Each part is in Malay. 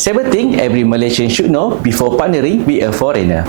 7 things every Malaysian should know before partnering with a foreigner.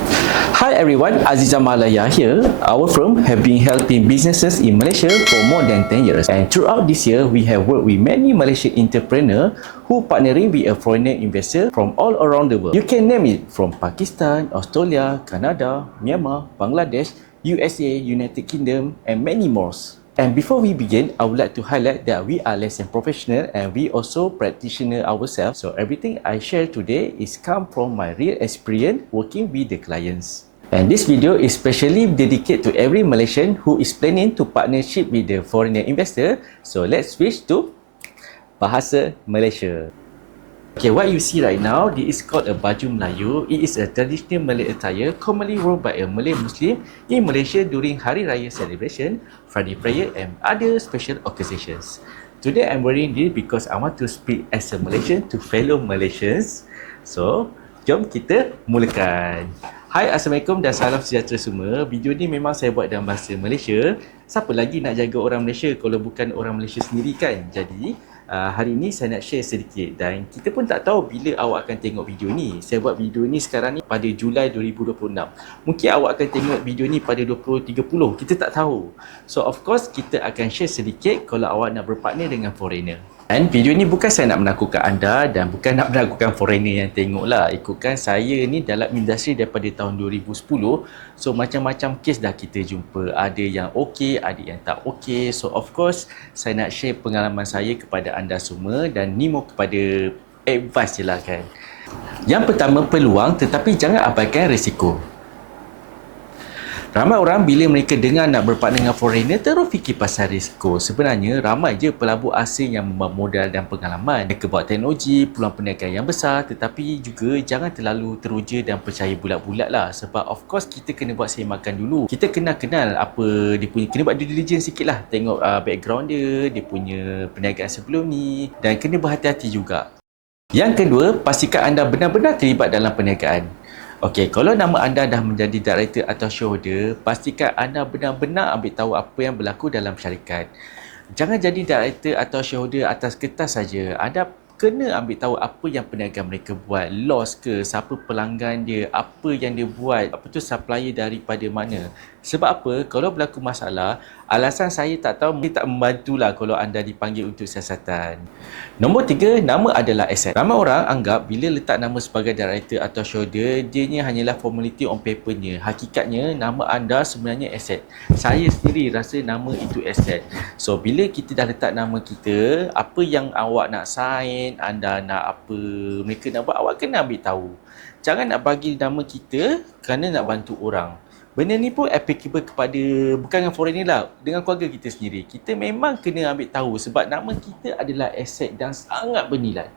Hi everyone, Azizah Malaya here. Our firm have been helping businesses in Malaysia for more than 10 years. And throughout this year, we have worked with many Malaysian entrepreneurs who partnering with a foreigner investor from all around the world. You can name it from Pakistan, Australia, Canada, Myanmar, Bangladesh, USA, United Kingdom, and many more. And before we begin, I would like to highlight that we are less than professional and we also practitioner ourselves. So everything I share today is come from my real experience working with the clients. And this video is specially dedicated to every Malaysian who is planning to partnership with the foreigner investor. So let's switch to Bahasa Malaysia. Okay, what you see right now, this is called a baju Melayu. It is a traditional Malay attire commonly worn by a Malay Muslim in Malaysia during Hari Raya celebration, Friday prayer and other special occasions. Today I'm wearing this because I want to speak as a Malaysian to fellow Malaysians. So, jom kita mulakan. Hai, Assalamualaikum dan salam sejahtera semua. Video ni memang saya buat dalam bahasa Malaysia. Siapa lagi nak jaga orang Malaysia kalau bukan orang Malaysia sendiri kan? Jadi, hari ni saya nak share sedikit dan kita pun tak tahu bila awak akan tengok video ni. Saya buat video ni sekarang ni pada Julai 2026. Mungkin awak akan tengok video ni pada 2030. Kita tak tahu. So of course kita akan share sedikit kalau awak nak berpartner dengan foreigner. Dan video ni bukan saya nak menakutkan anda dan bukan nak menakutkan foreigner yang tengok lah. Ikutkan saya ni dalam industri daripada tahun 2010. So macam-macam kes dah kita jumpa. Ada yang okey, ada yang tak okey. So of course saya nak share pengalaman saya kepada anda semua dan ni mau kepada advice je lah kan. Yang pertama, peluang tetapi jangan abaikan risiko. Ramai orang bila mereka dengar nak berpartner dengan foreigner terus fikir pasal risiko. Sebenarnya ramai je pelabur asing yang membawa modal dan pengalaman. Mereka bawa teknologi, peluang perniagaan yang besar, tetapi juga jangan terlalu teruja dan percaya bulat-bulat lah. Sebab of course kita kena buat seimbangkan dulu. Kita kena kenal apa dia punya, kena buat due diligence sikit lah. Tengok background dia punya perniagaan sebelum ni dan kena berhati-hati juga. Yang kedua, pastikan anda benar-benar terlibat dalam perniagaan. Okey, kalau nama anda dah menjadi director atau shareholder, pastikan anda benar-benar ambil tahu apa yang berlaku dalam syarikat. Jangan jadi director atau shareholder atas kertas saja. Anda kena ambil tahu apa yang perniagaan mereka buat, loss ke, siapa pelanggan dia, apa yang dia buat, apa tu supplier daripada mana. Sebab apa? Kalau berlaku masalah, alasan saya tak tahu, mungkin tak membantulah kalau anda dipanggil untuk siasatan. Nombor 3, nama adalah aset. Ramai orang anggap bila letak nama sebagai director atau shareholder, dia hanyalah formality on papernya. Hakikatnya, nama anda sebenarnya aset. Saya sendiri rasa nama itu aset. So, bila kita dah letak nama kita, apa yang awak nak sign, anda nak apa, mereka nak buat, awak kena ambil tahu. Jangan nak bagi nama kita kerana nak bantu orang. Benda ni pun applicable kepada, bukan dengan foreigner lah, dengan keluarga kita sendiri. Kita memang kena ambil tahu sebab nama kita adalah aset dan sangat bernilai.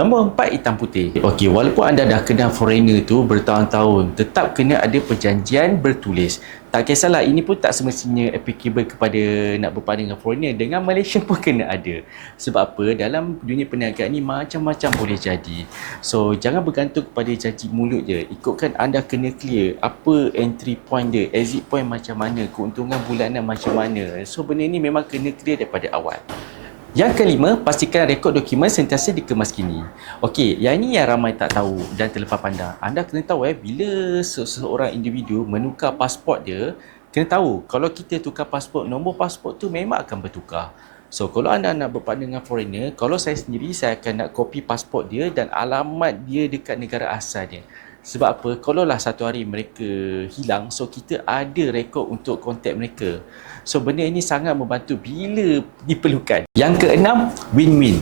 Nombor 4, hitam putih. Okey, walaupun anda dah kenal foreigner tu bertahun-tahun, tetap kena ada perjanjian bertulis. Tak kisahlah, ini pun tak semestinya applicable kepada nak berpartner dengan foreigner. Dengan Malaysia pun kena ada. Sebab apa? Dalam dunia perniagaan ni macam-macam boleh jadi. So, jangan bergantung kepada janji mulut je. Ikutkan anda kena clear apa entry point dia, exit point macam mana, keuntungan bulanan macam mana. So, benda ni memang kena clear daripada awal. Yang kelima, pastikan rekod dokumen sentiasa dikemaskini. Okey, yang ini yang ramai tak tahu dan terlepas pandang. Anda kena tahu bila seseorang individu menukar pasport dia, kena tahu kalau kita tukar pasport, nombor pasport tu memang akan bertukar. So, kalau anda nak berpartner dengan foreigner, kalau saya sendiri, saya akan nak copy pasport dia dan alamat dia dekat negara asalnya. Sebab apa? Kalau lah satu hari mereka hilang, so kita ada rekod untuk kontak mereka. So benda ini sangat membantu bila diperlukan. Yang keenam, win-win.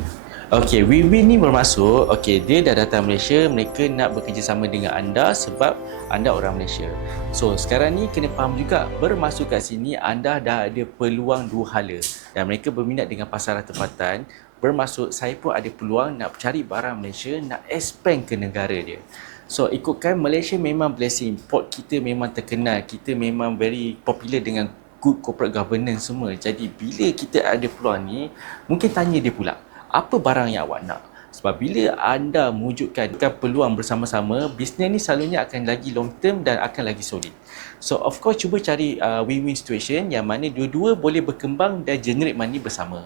Okey, win-win ni bermaksud, okey, dia dah datang Malaysia, mereka nak bekerjasama dengan anda sebab anda orang Malaysia. So sekarang ni kena faham juga, bermaksud kat sini anda dah ada peluang dua hala. Dan mereka berminat dengan pasaran tempatan. Bermaksud saya pun ada peluang nak cari barang Malaysia, nak expand ke negara dia. So ikutkan Malaysia memang blessing, port kita memang terkenal, kita memang very popular dengan good corporate governance semua. Jadi bila kita ada peluang ni, mungkin tanya dia pula, apa barang yang awak nak? Sebab bila anda mewujudkan peluang bersama-sama, bisnes ni selalunya akan lagi long term dan akan lagi solid. So of course cuba cari win-win situation yang mana dua-dua boleh berkembang dan generate money bersama.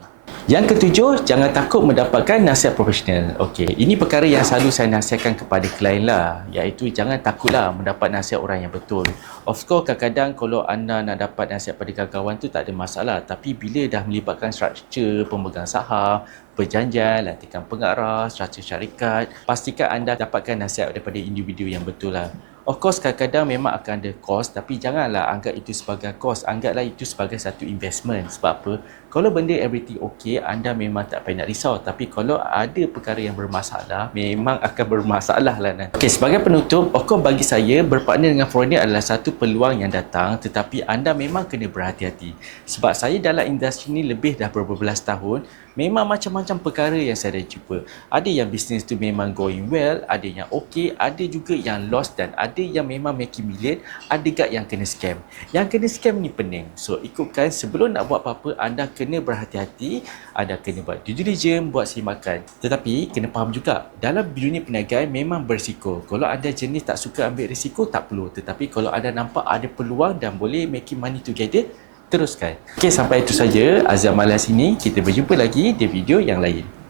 Yang ketujuh, jangan takut mendapatkan nasihat profesional. Okey, ini perkara yang selalu saya nasihatkan kepada klien lah, iaitu jangan takutlah mendapat nasihat orang yang betul. Of course, kadang-kadang kalau anda nak dapat nasihat pada kawan-kawan tu tak ada masalah, tapi bila dah melibatkan struktur pemegang saham, perjanjian, lantikan pengarah, struktur syarikat, pastikan anda dapatkan nasihat daripada individu yang betul lah. Of course, kadang-kadang memang akan ada cost, tapi janganlah anggap itu sebagai cost. Anggaplah itu sebagai satu investment. Sebab apa? Kalau benda everything okay, anda memang tak payah nak risau. Tapi kalau ada perkara yang bermasalah, memang akan bermasalah lah nanti. Okay, sebagai penutup, of course bagi saya, berpartner dengan foreigner adalah satu peluang yang datang, tetapi anda memang kena berhati-hati. Sebab saya dalam industri ni lebih dah berbelas tahun, memang macam-macam perkara yang saya dah jumpa. Ada yang bisnes tu memang going well, ada yang okay, ada juga yang lost dan ada yang memang making million, ada juga yang kena scam. Yang kena scam ni pening. So ikutkan sebelum nak buat apa-apa, anda kena berhati-hati, anda kena buat due diligence, buat simakan. Tetapi kena faham juga, dalam dunia perniagaan memang berisiko. Kalau anda jenis tak suka ambil risiko, tak perlu. Tetapi kalau anda nampak ada peluang dan boleh making money together, teruskan. Okey, sampai itu saja Azam Malas ini. Kita berjumpa lagi di video yang lain.